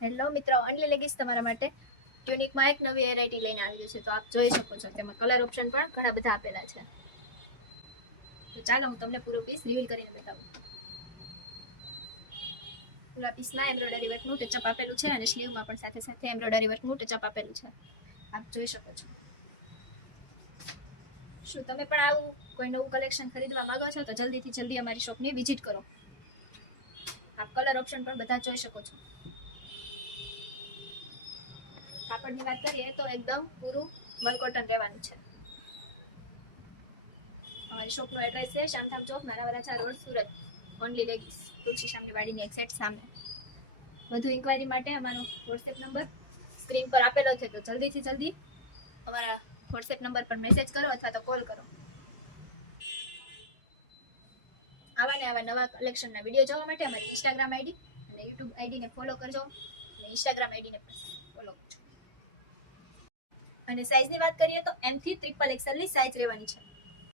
Hello મિત્રો, only leggings તમારા માટે ટ્યુનિકમાં એક નવી વેરાયટી લઈને આવી ગયું છે. તો આપ જોઈ શકો છો તેમાં કલર ઓપ્શન પણ ઘણા બધા આપેલા છે. તો ચાલો હું તમને પૂરો પીસ રિવીલ કરીને બતાવું. પૂરા પીસમાં એમ્બ્રોઇડરી વર્કનું ટચઅપ આપેલું છે અને સ્લીવમાં પણ સાથે સાથે એમ્બ્રોઇડરી વર્કનું ટચઅપ આપેલું છે. આપ જોઈ શકો છો. શું તમે પણ આવું કોઈ નવું કલેક્શન ખરીદવા માંગો છો તો જલ્દીથી જલ્દી અમારી શોપની વિઝિટ કરો. આપ કલર ઓપ્શન પણ બધા જોઈ શકો છો. કાપડની વાત કરીએ તો એકદમ પૂરું મલ કોટન રહેવાનું છે. અમારી શોપનું એડ્રેસ છે શામધામ ચોક, નાના વરાછા રોડ, સુરત. ઓનલી લેગીસ, તુલસી સામની વાડીની એક્ઝેક્ટ સામે. વધુ ઇન્ક્વાયરી માટે અમારો વોટ્સએપ નંબર સ્ક્રીન પર આપેલો છે. તો જલ્દીથી જલ્દી અમારા વોટ્સએપ નંબર પર મેસેજ કરો અથવા તો કોલ કરો. આવા ને આવા નવા કલેક્શનના વિડીયો જોવા માટે અમારી ઇન્સ્ટાગ્રામ આઈડી અને યુટ્યુબ આઈડીને ફોલો કરજો અને ઇન્સ્ટાગ્રામ આઈડીને પણ ફોલો કરજો. અને સાઇઝની વાત કરીએ તો M થી XXL ની સાઇઝ રહેવાની છે.